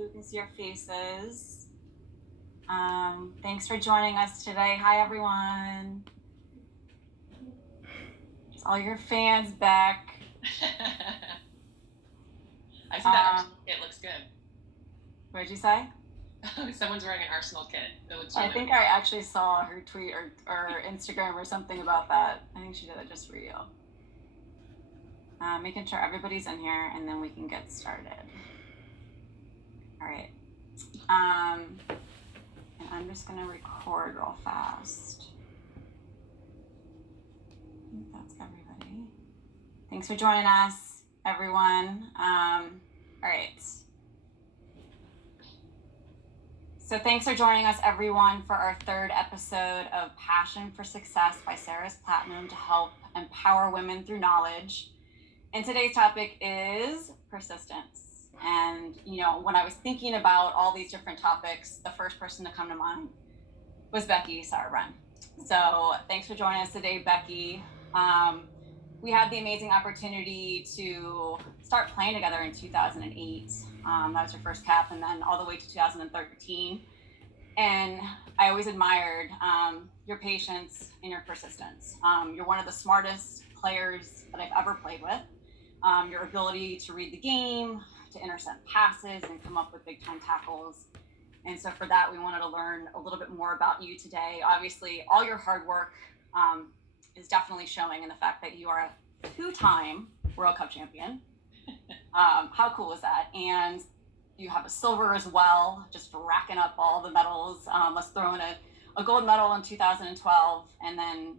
Hopefully we can see your faces. Thanks for joining us today. Hi, everyone. It's all your fans back. I see that Arsenal kit looks good. What did you say? Someone's wearing an Arsenal kit. It looks I really think I actually saw her tweet or Instagram or something about that. I think she did it just for you. Making sure everybody's in here, and then we can get started. All right. And I'm just gonna record real fast. I think that's everybody. Thanks for joining us, everyone. All right. So thanks for joining us, everyone, for our third episode of Passion for Success by Sarah's Platinum to help empower women through knowledge. And today's topic is persistence. And, when I was thinking about all these different topics, the first person to come to mind was Becky Sauerbrunn. So thanks for joining us today, Becky. We had the amazing opportunity to start playing together in 2008. That was your first cap, and then all the way to 2013. And I always admired your patience and your persistence. You're one of the smartest players that I've ever played with. Your ability to read the game, to intercept passes, and come up with big time tackles. And so for that, we wanted to learn a little bit more about you today. Obviously, all your hard work is definitely showing in the fact that you are a 2-time World Cup champion. How cool is that? And you have a silver as well, just racking up all the medals. Let's throw in a gold medal in 2012. And then,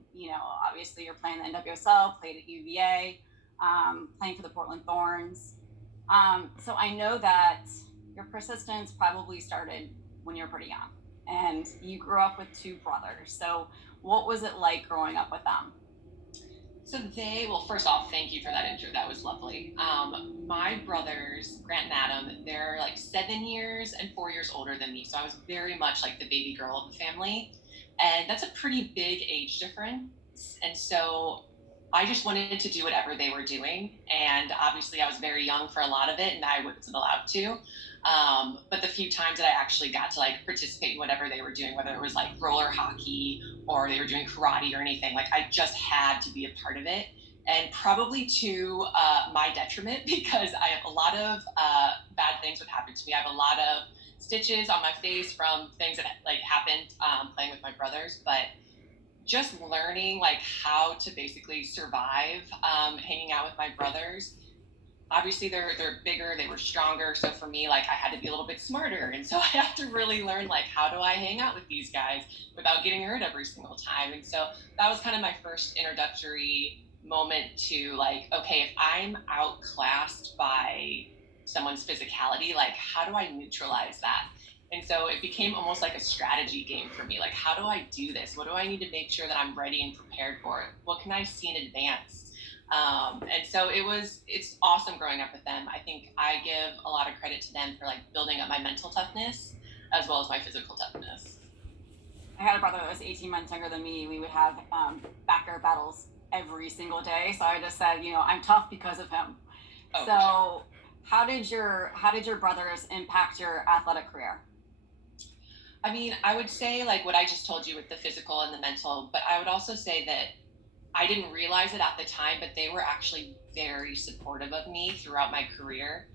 obviously you're playing the NWSL, played at UVA, playing for the Portland Thorns. So I know that your persistence probably started when you were pretty young, and you grew up with 2 brothers. So what was it like growing up with them? So first off, thank you for that intro. That was lovely. My brothers, Grant and Adam, they're like 7 years and 4 years older than me. So I was very much like the baby girl of the family. And that's a pretty big age difference. And so I just wanted to do whatever they were doing. And obviously I was very young for a lot of it and I wasn't allowed to. But the few times that I actually got to like participate in whatever they were doing, whether it was like roller hockey or they were doing karate or anything, like I just had to be a part of it. And probably to my detriment, because I have a lot of bad things would happen to me. I have a lot of stitches on my face from things that like happened playing with my brothers, but just learning like how to basically survive hanging out with my brothers. Obviously they're bigger, they were stronger, so for me like I had to be a little bit smarter, and so I have to really learn like how do I hang out with these guys without getting hurt every single time. And so that was kind of my first introductory moment to like, okay, if I'm outclassed by someone's physicality, like how do I neutralize that? And so it became almost like a strategy game for me. Like, how do I do this? What do I need to make sure that I'm ready and prepared for it? What can I see in advance? And so it's awesome growing up with them. I think I give a lot of credit to them for like building up my mental toughness as well as my physical toughness. I had a brother that was 18 months younger than me. We would have backyard battles every single day. So I just said, I'm tough because of him. Oh, so sure. how did your brothers impact your athletic career? I mean, I would say like what I just told you with the physical and the mental, but I would also say that I didn't realize it at the time, but they were actually very supportive of me throughout my career.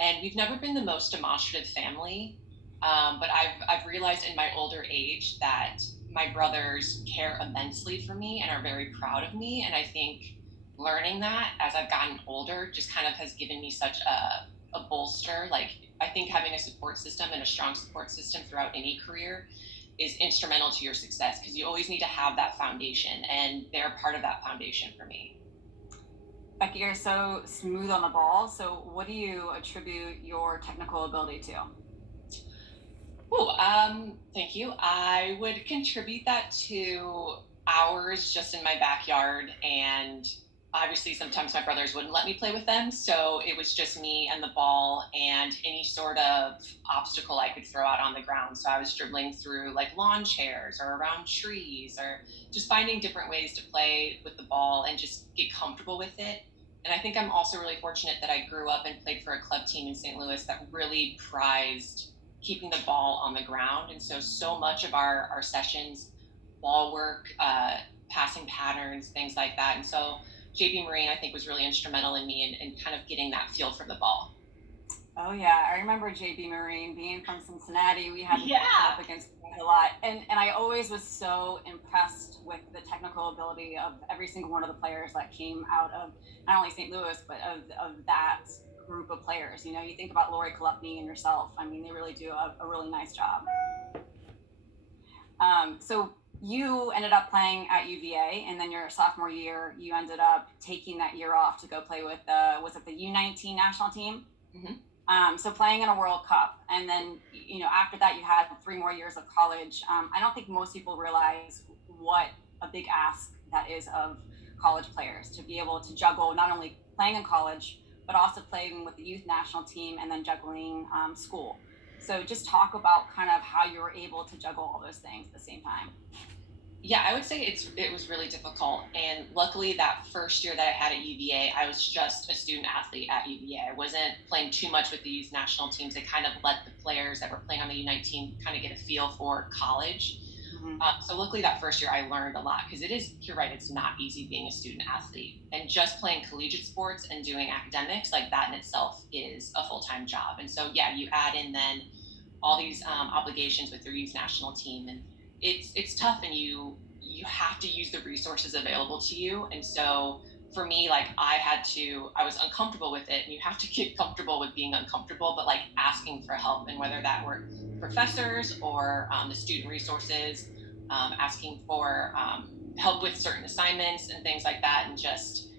And we've never been the most demonstrative family, but I've realized in my older age that my brothers care immensely for me and are very proud of me. And I think learning that as I've gotten older just kind of has given me such a bolster. Like, I think having a support system and a strong support system throughout any career is instrumental to your success, because you always need to have that foundation, and they're part of that foundation for me. Becky, you're so smooth on the ball. So what do you attribute your technical ability to? Thank you. I would contribute that to hours just in my backyard, and obviously sometimes my brothers wouldn't let me play with them, so it was just me and the ball and any sort of obstacle I could throw out on the ground. So I was dribbling through like lawn chairs or around trees, or just finding different ways to play with the ball and just get comfortable with it. And I think I'm also really fortunate that I grew up and played for a club team in St. Louis that really prized keeping the ball on the ground. And so much of our sessions, ball work, passing patterns, things like that. And so JP Marine, I think, was really instrumental in me in kind of getting that feel for the ball. Oh yeah, I remember JB Marine being from Cincinnati. We had to Yeah. go up against him a lot, and I always was so impressed with the technical ability of every single one of the players that came out of not only St. Louis but of that group of players. You know, you think about Lori Kolupny and yourself. I mean, they really do a really nice job. So you ended up playing at UVA, and then your sophomore year, you ended up taking that year off to go play with was it the U19 national team? Mm-hmm. So playing in a World Cup, and then after that you had 3 more years of college. I don't think most people realize what a big ask that is of college players to be able to juggle not only playing in college but also playing with the youth national team and then juggling school. So just talk about kind of how you were able to juggle all those things at the same time. Yeah, I would say it was really difficult. And luckily, that first year that I had at UVA, I was just a student athlete at UVA. I wasn't playing too much with the youth national teams. They kind of let the players that were playing on the U19 kind of get a feel for college. Mm-hmm. So luckily, that first year I learned a lot because you're right, it's not easy being a student athlete. And just playing collegiate sports and doing academics, like that in itself is a full-time job. And so, yeah, you add in then all these obligations with your youth national team, and it's tough, and you have to use the resources available to you. And so for me, like I was uncomfortable with it, and you have to get comfortable with being uncomfortable, but like asking for help, and whether that were professors or the student resources, asking for help with certain assignments and things like that, and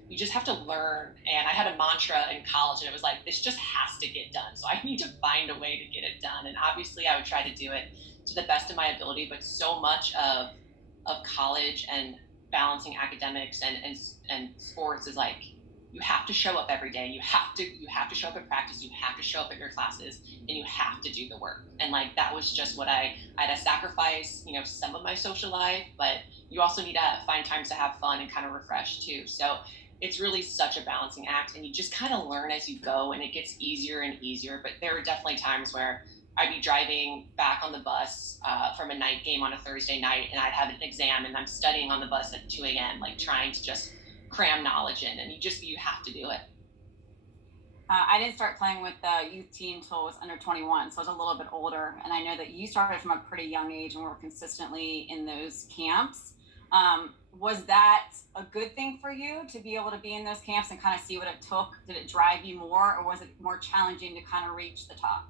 you just have to learn. And I had a mantra in college, and it was like, this just has to get done. So I need to find a way to get it done. And obviously, I would try to do it to the best of my ability. But so much of college and balancing academics and sports is like, you have to show up every day. You have to show up at practice. You have to show up at your classes, and you have to do the work. And like that was just what I had to sacrifice, some of my social life, but you also need to find times to have fun and kind of refresh too. So it's really such a balancing act, and you just kind of learn as you go, and it gets easier and easier. But there were definitely times where I'd be driving back on the bus from a night game on a Thursday night, and I'd have an exam, and I'm studying on the bus at 2 a.m., like trying to just cram knowledge in, and you have to do it. I didn't start playing with the youth team until I was under 21, so I was a little bit older. And I know that you started from a pretty young age and were consistently in those camps. Was that a good thing for you to be able to be in those camps and kind of see what it took? Did it drive you more, or was it more challenging to kind of reach the top?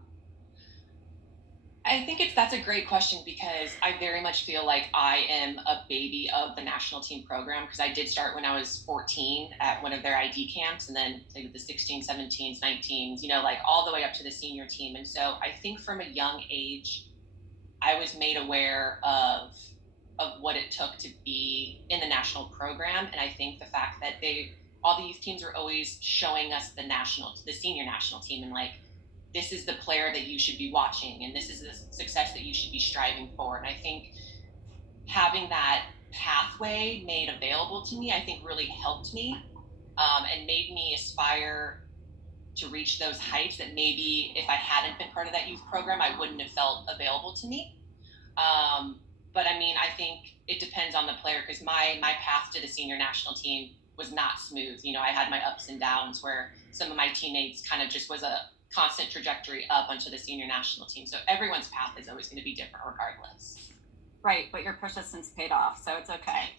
I think that's a great question because I very much feel like I am a baby of the national team program because I did start when I was 14 at one of their ID camps, and then played with the 16s, 17s, 19s, like all the way up to the senior team. And so I think from a young age, I was made aware of what it took to be in the national program. And I think the fact that all the youth teams were always showing us the senior national team, and like, this is the player that you should be watching, and this is the success that you should be striving for. And I think having that pathway made available to me, I think really helped me, and made me aspire to reach those heights that maybe if I hadn't been part of that youth program, I wouldn't have felt available to me. But I mean, I think it depends on the player, because my path to the senior national team was not smooth. I had my ups and downs where some of my teammates kind of just was a constant trajectory up onto the senior national team. So everyone's path is always going to be different regardless. Right, but your persistence paid off, so it's okay.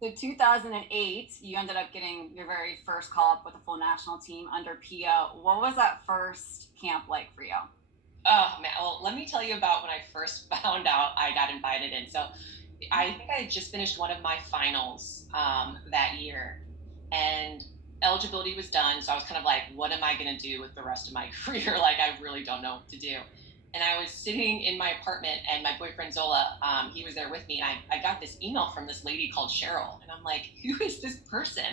So 2008, you ended up getting your very first call up with the full national team under Pia. What was that first camp like for you? Oh man, well, let me tell you about when I first found out I got invited in. So I think I had just finished one of my finals that year, and eligibility was done. So I was kind of like, what am I going to do with the rest of my career? Like, I really don't know what to do. And I was sitting in my apartment, and my boyfriend Zola, he was there with me, and I got this email from this lady called Cheryl, and I'm like, who is this person?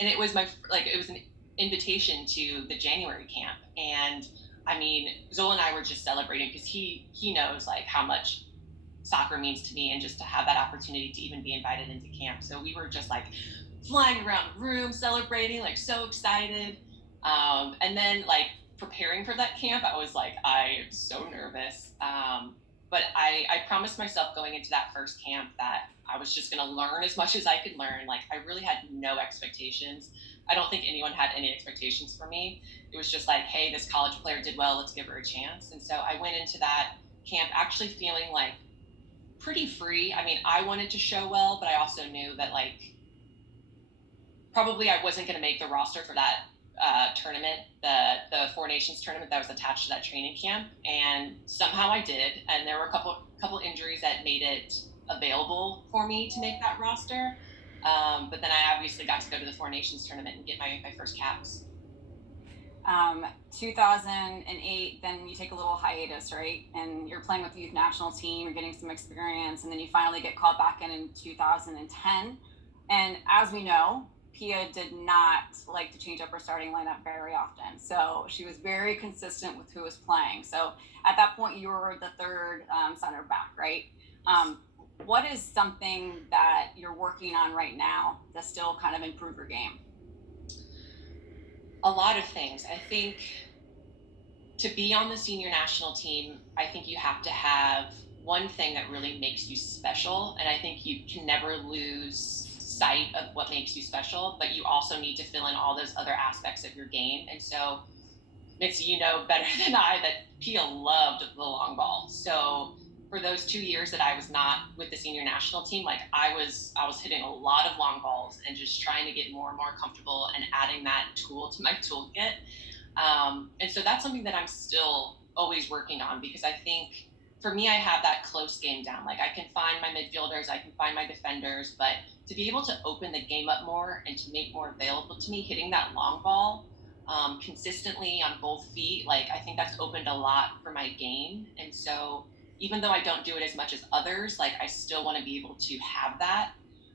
And it was it was an invitation to the January camp. And I mean, Zola and I were just celebrating because he knows like how much soccer means to me, and just to have that opportunity to even be invited into camp. So we were just like flying around the room, celebrating, like so excited. And then like preparing for that camp, I am so nervous. But I promised myself going into that first camp that I was just going to learn as much as I could learn. Like I really had no expectations. I don't think anyone had any expectations for me. It was just like, hey, this college player did well, let's give her a chance. And so I went into that camp actually feeling like pretty free. I mean, I wanted to show well, but I also knew that like probably I wasn't going to make the roster for that tournament, the Four Nations tournament that was attached to that training camp, and somehow I did. And there were a couple injuries that made it available for me to make that roster. But then I obviously got to go to the Four Nations tournament and get my first caps. 2008, then you take a little hiatus, right? And you're playing with the youth national team, you're getting some experience, and then you finally get called back in 2010. And as we know, Pia did not like to change up her starting lineup very often. So she was very consistent with who was playing. So at that point, you were the third center back, right? What is something that you're working on right now to still kind of improve your game? A lot of things. I think to be on the senior national team, I think you have to have one thing that really makes you special. And I think you can never lose sight of what makes you special, but you also need to fill in all those other aspects of your game. And so, Mitzi, you know better than I that Pia loved the long ball. So for those 2 years that I was not with the senior national team, like I was hitting a lot of long balls and just trying to get more and more comfortable and adding that tool to my toolkit. And so that's something that I'm still always working on, because I think for me, I have that close game down. Like I can find my midfielders, I can find my defenders, but to be able to open the game up more and to make more available to me, hitting that long ball consistently on both feet, like I think that's opened a lot for my game. And so even though I don't do it as much as others, like I still want to be able to have that.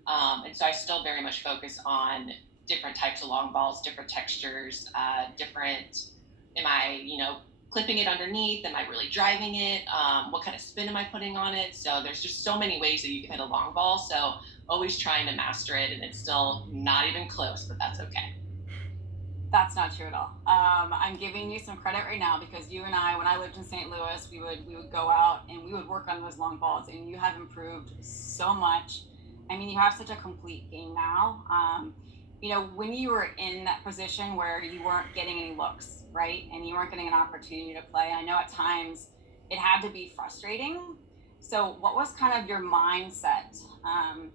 And so I still very much focus on different types of long balls, different textures, different, am I, clipping it underneath? Am I really driving it? What kind of spin am I putting on it? So there's just so many ways that you can hit a long ball. So always trying to master it, and it's still not even close, but that's okay. That's not true at all. I'm giving you some credit right now because you and I, when I lived in St. Louis, we would go out and we would work on those long balls, and you have improved so much. I mean, you have such a complete game now. When you were in that position where you weren't getting any looks, right, and you weren't getting an opportunity to play, I know at times it had to be frustrating. So, what was kind of your mindset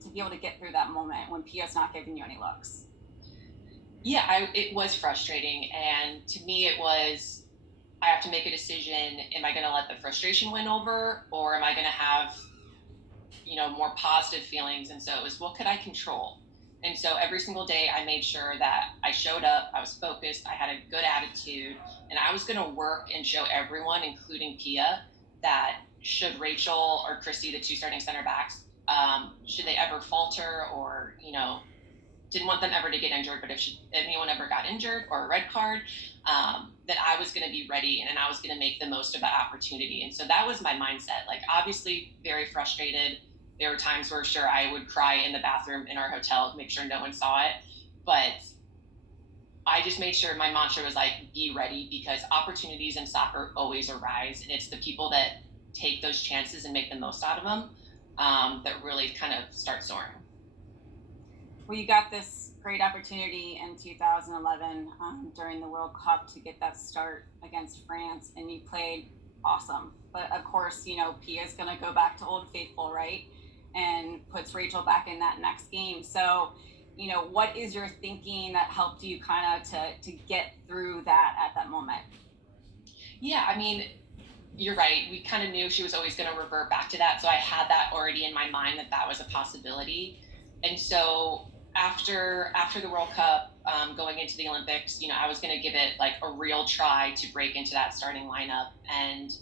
to be able to get through that moment when Pia's not giving you any looks? Yeah, it was frustrating. And to me, it was, I have to make a decision. Am I going to let the frustration win over, or am I going to have, more positive feelings? And so it was, what could I control? And so every single day I made sure that I showed up, I was focused, I had a good attitude, and I was going to work and show everyone, including Pia, that should Rachel or Christy, the two starting center backs, should they ever falter, or, didn't want them ever to get injured, but if anyone ever got injured or a red card, that I was going to be ready and I was going to make the most of that opportunity. And so that was my mindset. Like, obviously, very frustrated. There were times where, sure, I would cry in the bathroom in our hotel to make sure no one saw it. But I just made sure my mantra was like, be ready, because opportunities in soccer always arise. And it's the people that take those chances and make the most out of them that really kind of start soaring. Well, you got this great opportunity in 2011 during the World Cup to get that start against France, and you played awesome. But of course, Pia's going to go back to Old Faithful, right? And puts Rachel back in that next game. So, what is your thinking that helped you kind of to get through that at that moment? Yeah, I mean, you're right. We kind of knew she was always going to revert back to that. So I had that already in my mind that that was a possibility. And so after the World Cup, going into the Olympics, I was going to give it like a real try to break into that starting lineup. And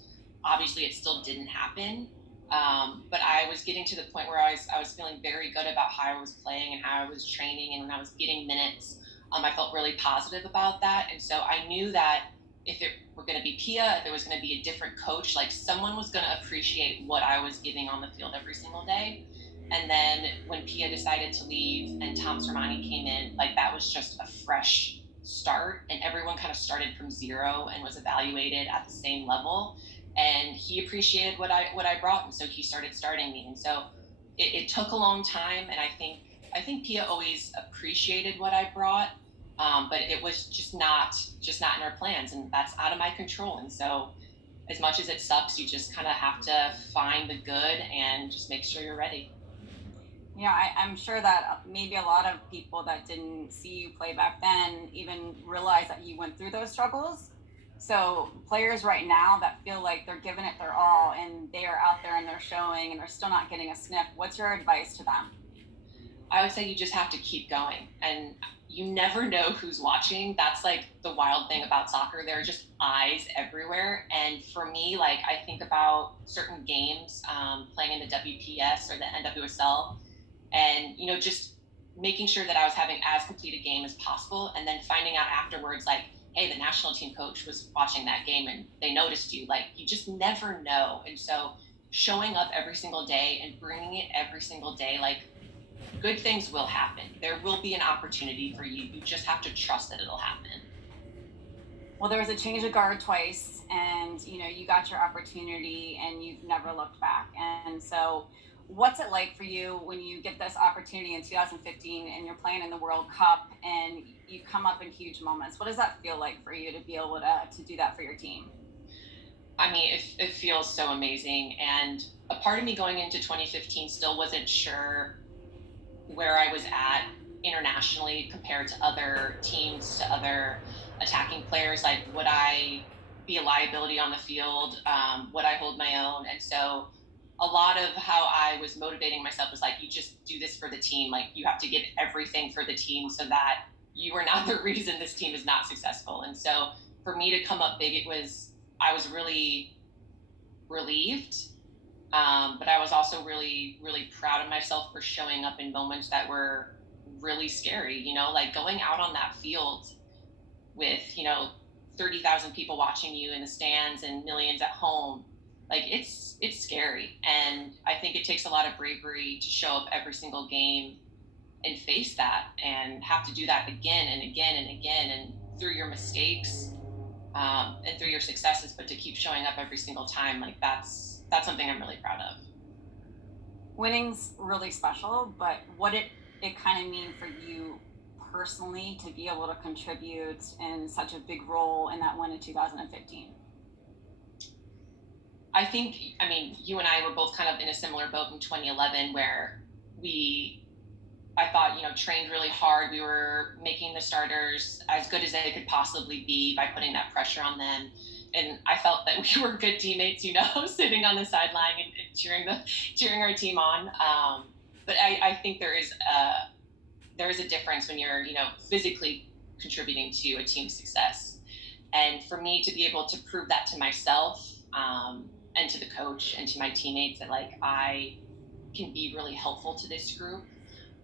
obviously it still didn't happen. But I was getting to the point where I was feeling very good about how I was playing and how I was training, and when I was getting minutes, I felt really positive about that. And so I knew that if it were going to be Pia, if it was going to be a different coach, like someone was going to appreciate what I was giving on the field every single day. And then when Pia decided to leave and Tom Sermani came in, like that was just a fresh start, and everyone kind of started from zero and was evaluated at the same level. And he appreciated what I brought, and so he started starting me. And so it took a long time, and I think Pia always appreciated what I brought, but it was just not in our plans, and that's out of my control. And so as much as it sucks, you just kind of have to find the good and just make sure you're ready. Yeah, I'm sure that maybe a lot of people that didn't see you play back then even realize that you went through those struggles. So players right now that feel like they're giving it their all and they are out there and they're showing and they're still not getting a sniff, what's your advice to them? I would say you just have to keep going, and you never know who's watching. That's like the wild thing about soccer. There are just eyes everywhere. And for me, like I think about certain games, playing in the WPS or the NWSL, and just making sure that I was having as complete a game as possible, and then finding out afterwards, like, hey, the national team coach was watching that game and they noticed you. Like, you just never know. And so showing up every single day and bringing it every single day, like, good things will happen. There will be an opportunity for you. You just have to trust that it'll happen. Well, there was a change of guard twice, and you got your opportunity, and you've never looked back. And so, what's it like for you when you get this opportunity in 2015, and you're playing in the World Cup, and you come up in huge moments? What does that feel like for you to be able to do that for your team? I mean, it feels so amazing. And a part of me going into 2015 still wasn't sure where I was at internationally compared to other teams, to other attacking players. Like, would I be a liability on the field? Would I hold my own? And so, a lot of how I was motivating myself was like, you just do this for the team. Like, you have to give everything for the team so that you are not the reason this team is not successful. And so, for me to come up big, I was really relieved, but I was also really, really proud of myself for showing up in moments that were really scary, like going out on that field with, 30,000 people watching you in the stands and millions at home. Like, it's scary. And I think it takes a lot of bravery to show up every single game and face that and have to do that again and again and again, and through your mistakes, and through your successes, but to keep showing up every single time, like that's something I'm really proud of. Winning's really special, but what it kind of mean for you personally to be able to contribute in such a big role in that win in 2015? I think, I mean, you and I were both kind of in a similar boat in 2011 where I thought, trained really hard. We were making the starters as good as they could possibly be by putting that pressure on them. And I felt that we were good teammates, sitting on the sideline and cheering our team on. But I think there is a difference when you're, physically contributing to a team's success. And for me to be able to prove that to myself, and to the coach and to my teammates, that like I can be really helpful to this group,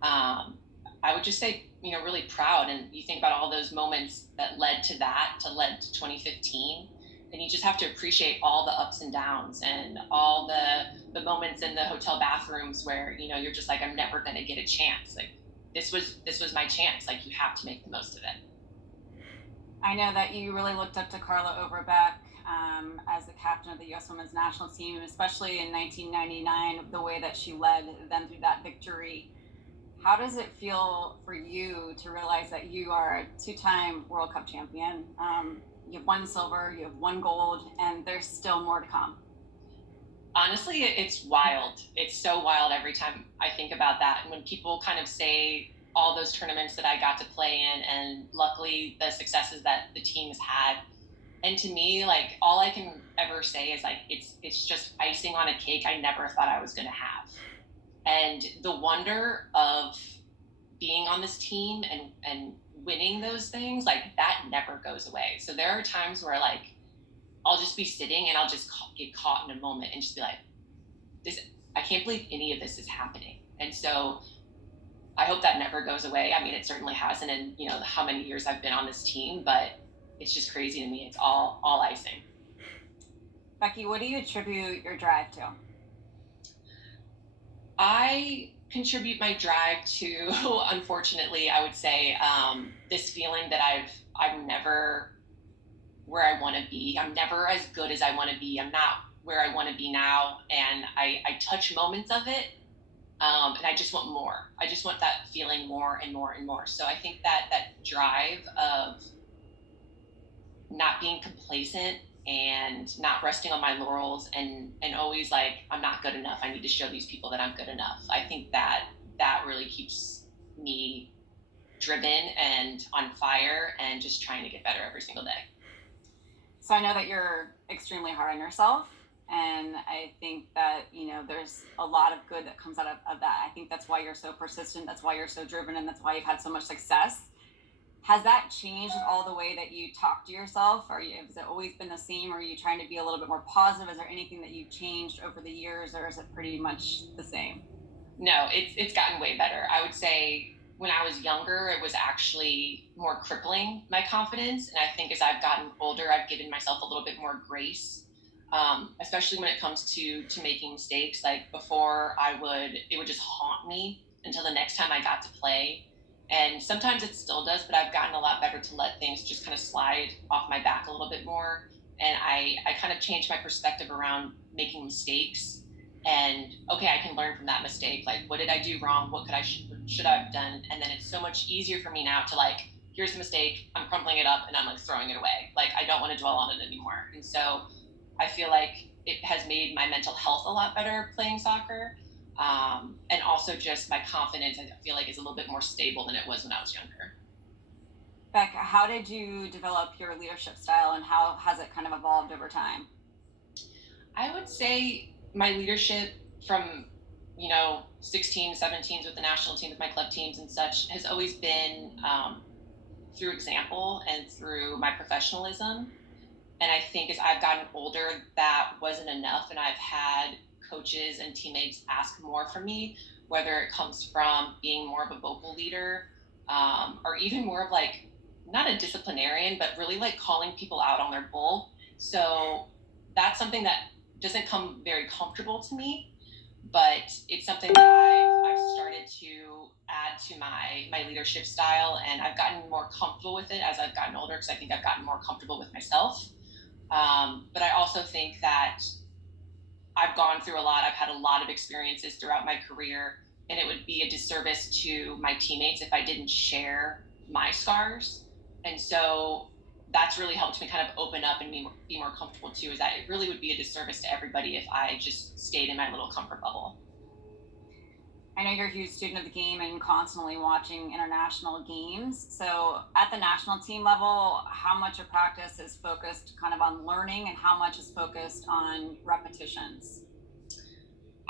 I would just say, really proud. And you think about all those moments that led to 2015, then you just have to appreciate all the ups and downs and all the moments in the hotel bathrooms where, you're just like, I'm never going to get a chance. Like, this was my chance. Like, you have to make the most of it. I know that you really looked up to Carla Overbeck as the captain of the U.S. Women's National Team, especially in 1999, the way that she led them through that victory. How does it feel for you to realize that you are a two-time World Cup champion? You have one silver, you have one gold, and there's still more to come. Honestly, it's wild. It's so wild every time I think about that. And when people kind of say all those tournaments that I got to play in, and luckily the successes that the teams had, and to me, like, all I can ever say is like, it's just icing on a cake I never thought I was going to have. And the wonder of being on this team and winning those things, like, that never goes away. So there are times where, like, I'll just be sitting and I'll just get caught in a moment and just be like, this, I can't believe any of this is happening. And so I hope that never goes away. I mean, it certainly hasn't in, how many years I've been on this team, but it's just crazy to me. It's all icing. Becky, what do you attribute your drive to? I contribute my drive to, unfortunately, I would say, this feeling that I'm never where I want to be. I'm never as good as I want to be. I'm not where I want to be now, and I touch moments of it, and I just want more. I just want that feeling more and more and more. So I think that that drive of not being complacent and not resting on my laurels and always like I'm not good enough. I need to show these people that I'm good enough. I think that that really keeps me driven and on fire and just trying to get better every single day. So I know that you're extremely hard on yourself. And I think that, there's a lot of good that comes out of that. I think that's why you're so persistent. That's why you're so driven. And that's why you've had so much success. Has that changed all the way that you talk to yourself? Has it always been the same? Or are you trying to be a little bit more positive? Is there anything that you've changed over the years, or is it pretty much the same? No, it's gotten way better. I would say when I was younger, it was actually more crippling my confidence, and I think as I've gotten older, I've given myself a little bit more grace, especially when it comes to making mistakes. Like before, it would just haunt me until the next time I got to play, and sometimes it still does, but I've gotten a lot better to let things just kind of slide off my back a little bit more, and I kind of changed my perspective around making mistakes and okay, I can learn from that mistake. Like, what did I do wrong? What should I have done? And then it's so much easier for me now to like, here's the mistake, I'm crumpling it up and I'm like throwing it away. Like, I don't want to dwell on it anymore. And so I feel like it has made my mental health a lot better playing soccer. And also just my confidence, I feel like, is a little bit more stable than it was when I was younger. Becca, how did you develop your leadership style, and how has it kind of evolved over time? I would say my leadership from 16, 17s with the national team, with my club teams and such, has always been through example and through my professionalism. And I think as I've gotten older, that wasn't enough. And I've had coaches and teammates ask more from me, whether it comes from being more of a vocal leader, or even more of like, not a disciplinarian, but really like calling people out on their bull. So that's something that doesn't come very comfortable to me, but it's something that I've started to add to my leadership style, and I've gotten more comfortable with it as I've gotten older because I think I've gotten more comfortable with myself. But I also think that I've gone through a lot. I've had a lot of experiences throughout my career, and it would be a disservice to my teammates if I didn't share my scars. And so that's really helped me kind of open up and be more comfortable too, is that it really would be a disservice to everybody if I just stayed in my little comfort bubble. I know you're a huge student of the game and constantly watching international games. So, at the national team level, how much of practice is focused kind of on learning, and how much is focused on repetitions?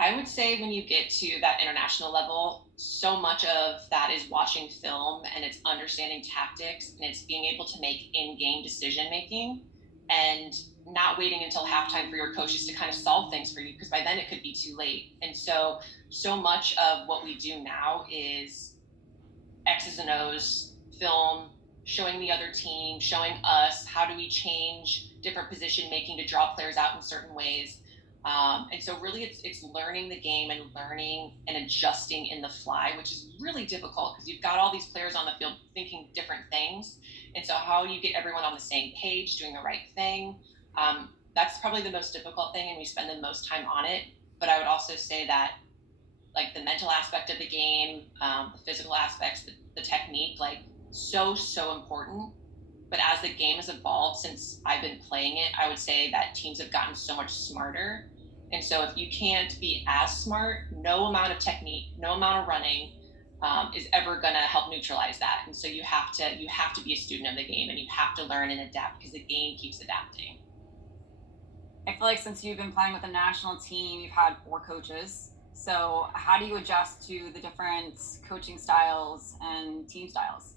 I would say when you get to that international level, so much of that is watching film and it's understanding tactics and it's being able to make in game decision making and not waiting until halftime for your coaches to kind of solve things for you because by then it could be too late. And so, so much of what we do now is X's and O's, film, showing the other team, showing us how do we change different position making to draw players out in certain ways. And so really it's learning the game and learning and adjusting in the fly, which is really difficult because you've got all these players on the field thinking different things. And so how you get everyone on the same page, doing the right thing, that's probably the most difficult thing and we spend the most time on it. But I would also say that like the mental aspect of the game, the physical aspects, the technique, like so important. But as the game has evolved since I've been playing it, I would say that teams have gotten so much smarter. And so if you can't be as smart, no amount of technique, no amount of running is ever going to help neutralize that. And so you have to be a student of the game and you have to learn and adapt because the game keeps adapting. I feel like since you've been playing with the national team, you've had four coaches. So, how do you adjust to the different coaching styles and team styles?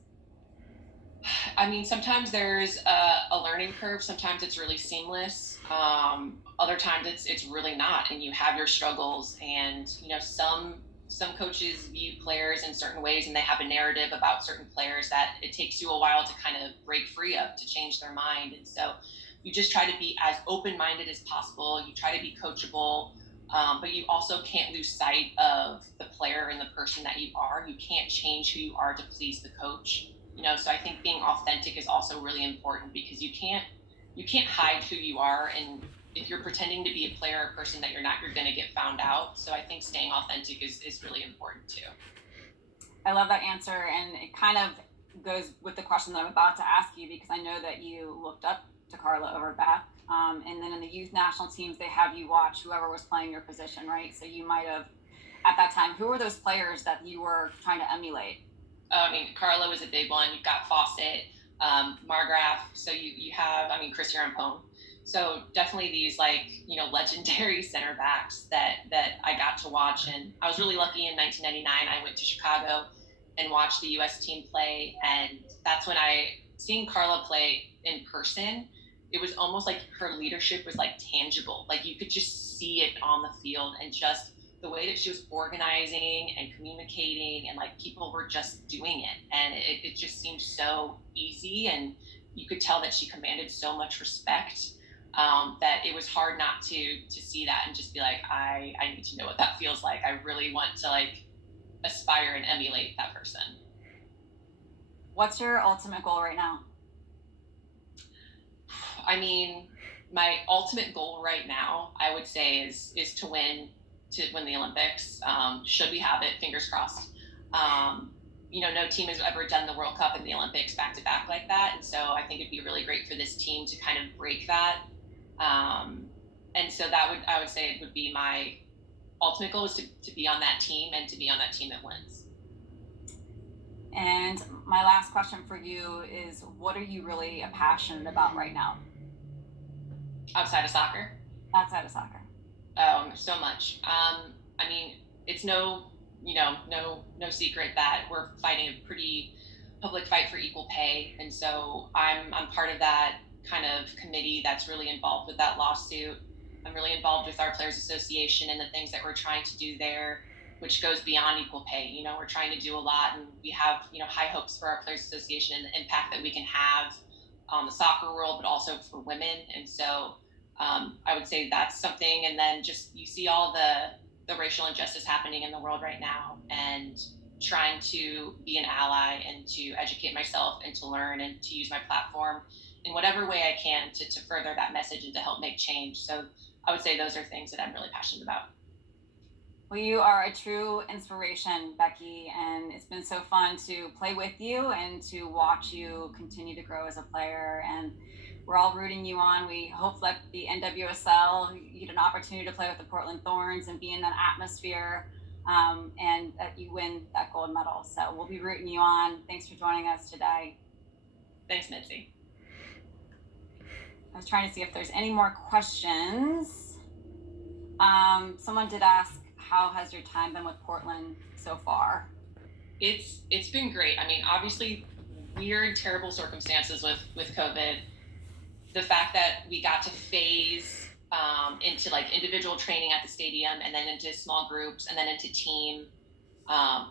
I mean, sometimes there's a learning curve. Sometimes it's really seamless. Other times it's really not, and you have your struggles. And some coaches view players in certain ways, and they have a narrative about certain players that it takes you a while to kind of break free of to change their mind. And so you just try to be as open minded as possible. You try to be coachable. but you also can't lose sight of the player and the person that you are. You can't change who you are to please the coach. So I think being authentic is also really important, because you can't hide who you are, and if you're pretending to be a player or person that you're not, you're going to get found out. So I think staying authentic is really important too. I love that answer, and it kind of goes with the question that I'm about to ask you, because I know that you looked up to Carla over Beth. And then in the youth national teams, they have you watch whoever was playing your position, right? So you might have, at that time, who were those players that you were trying to emulate? Carla was a big one. You've got Fawcett, Margraf. So you have, Chris Yarampone. So definitely these legendary center backs that I got to watch. And I was really lucky in 1999. I went to Chicago and watched the U.S. team play. And that's when seeing Carla play in person, it was almost like her leadership was like tangible. Like you could just see it on the field, and just the way that she was organizing and communicating, and like people were just doing it, and it just seemed so easy, and you could tell that she commanded so much respect, that it was hard not to see that and just be like, I need to know what that feels like. I really want to like aspire and emulate that person. What's your ultimate goal right now? My ultimate goal right now, I would say, is to win the Olympics. Should we have it, fingers crossed. No team has ever done the World Cup and the Olympics back to back like that, and so I think it'd be really great for this team to kind of break that. And so I would say it would be my ultimate goal, is to be on that team, and to be on that team that wins. And my last question for you is, what are you really passionate about right now? Outside of soccer? Outside of soccer. So much. It's no secret that we're fighting a pretty public fight for equal pay, and so I'm part of that kind of committee that's really involved with that lawsuit. I'm really involved with our Players Association and the things that we're trying to do there, which goes beyond equal pay. We're trying to do a lot, and we have high hopes for our Players Association and the impact that we can have on the soccer world, but also for women. And so I would say that's something. And then just, you see all the racial injustice happening in the world right now, and trying to be an ally and to educate myself and to learn and to use my platform in whatever way I can to further that message and to help make change. So I would say those are things that I'm really passionate about. Well, you are a true inspiration, Becky, and it's been so fun to play with you and to watch you continue to grow as a player. And we're all rooting you on. We hope that the NWSL, you get an opportunity to play with the Portland Thorns and be in that atmosphere, and that you win that gold medal. So we'll be rooting you on. Thanks for joining us today. Thanks, Mitzi. I was trying to see if there's any more questions. Someone did ask, how has your time been with Portland so far? It's been great. Obviously, weird, terrible circumstances with COVID. The fact that we got to phase into like individual training at the stadium, and then into small groups, and then into team,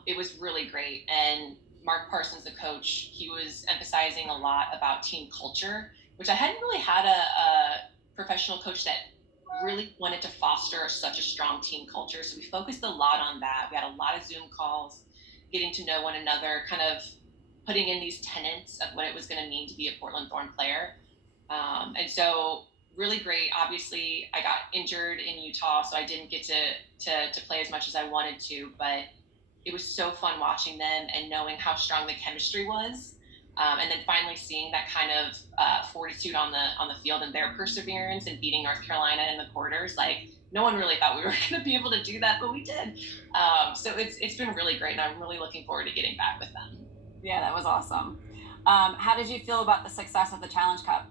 it was really great. And Mark Parsons, the coach, he was emphasizing a lot about team culture, which I hadn't really had a professional coach that really wanted to foster such a strong team culture. So we focused a lot on that. We had a lot of Zoom calls, getting to know one another, kind of putting in these tenets of what it was going to mean to be a Portland Thorn player. And so really great. Obviously, I got injured in Utah, so I didn't get to play as much as I wanted to, but it was so fun watching them and knowing how strong the chemistry was. And then finally seeing that kind of fortitude on the field, and their perseverance in beating North Carolina in the quarters. Like, no one really thought we were going to be able to do that, but we did. So it's been really great, and I'm really looking forward to getting back with them. Yeah, that was awesome. How did you feel about the success of the Challenge Cup?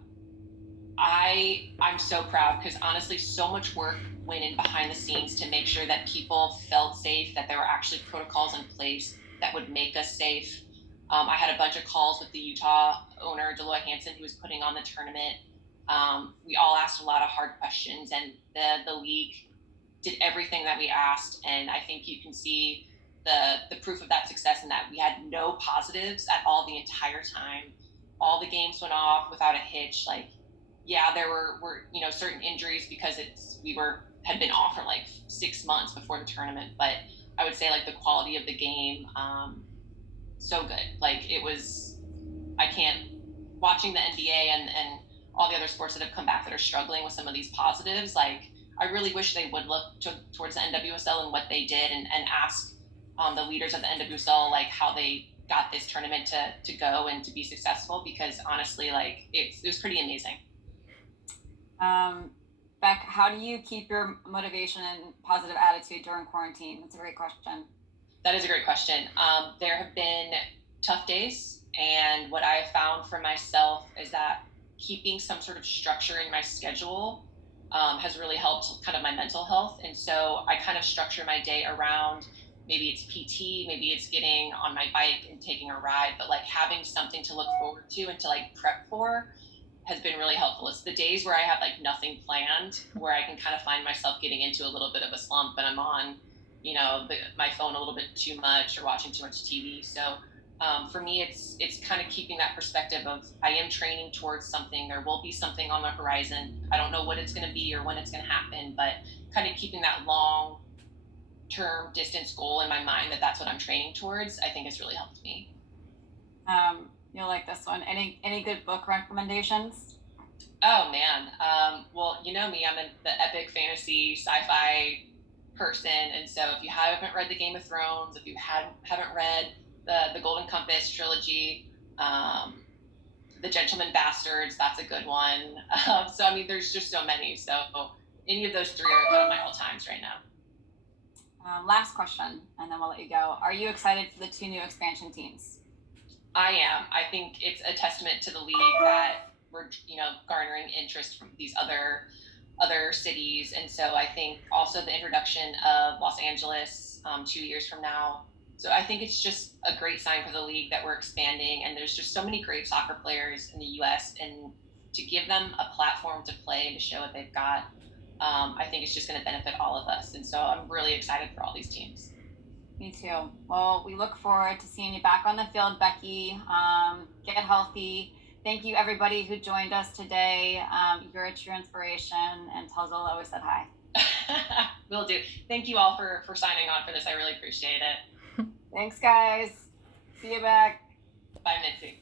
I'm so proud, because honestly, so much work went in behind the scenes to make sure that people felt safe, that there were actually protocols in place that would make us safe. I had a bunch of calls with the Utah owner, Deloy Hansen, who was putting on the tournament. We all asked a lot of hard questions, and the league did everything that we asked. And I think you can see the proof of that success in that we had no positives at all the entire time. All the games went off without a hitch. Like, yeah, there were certain injuries because we were had been off for like 6 months before the tournament, but I would say like the quality of the game, so good. Like it was, I can't, watching the NBA and all the other sports that have come back that are struggling with some of these positives, like I really wish they would look towards the NWSL and what they did, and ask the leaders of the NWSL like how they got this tournament to go and to be successful, because honestly, like it was pretty amazing. Beck, how do you keep your motivation and positive attitude during quarantine? That's a great question. That is a great question. There have been tough days, and what I have found for myself is that keeping some sort of structure in my schedule has really helped kind of my mental health. And so I kind of structure my day around, maybe it's PT, maybe it's getting on my bike and taking a ride, but like having something to look forward to and to like prep for has been really helpful. It's the days where I have like nothing planned, where I can kind of find myself getting into a little bit of a slump, and I'm on, my phone a little bit too much or watching too much TV. So for me, it's kind of keeping that perspective of I am training towards something. There will be something on the horizon. I don't know what it's going to be or when it's going to happen, but kind of keeping that long term distance goal in my mind, that's what I'm training towards, I think has really helped me. You'll like this one. Any good book recommendations? Oh man. Well, you know me, I'm the epic fantasy sci-fi person, and so if you haven't read the Game of Thrones, if you haven't read the Golden Compass trilogy, the Gentleman Bastards, that's a good one. So I mean, there's just so many. So any of those three are one of my all times right now. Last question, and then we'll let you go. Are you excited for the 2 new expansion teams? I am. I think it's a testament to the league that we're, garnering interest from these other cities, and so I think also the introduction of Los Angeles 2 years from now. So I think it's just a great sign for the league that we're expanding, and there's just so many great soccer players in the U.S. and to give them a platform to play and to show what they've got, I think it's just going to benefit all of us. And so I'm really excited for all these teams. Me too. Well, we look forward to seeing you back on the field, Becky. Get healthy. Thank you, everybody who joined us today. You're a true inspiration, and tell Zola always said hi. Will do. Thank you all for signing on for this. I really appreciate it. Thanks, guys. See you back. Bye, Mitzi.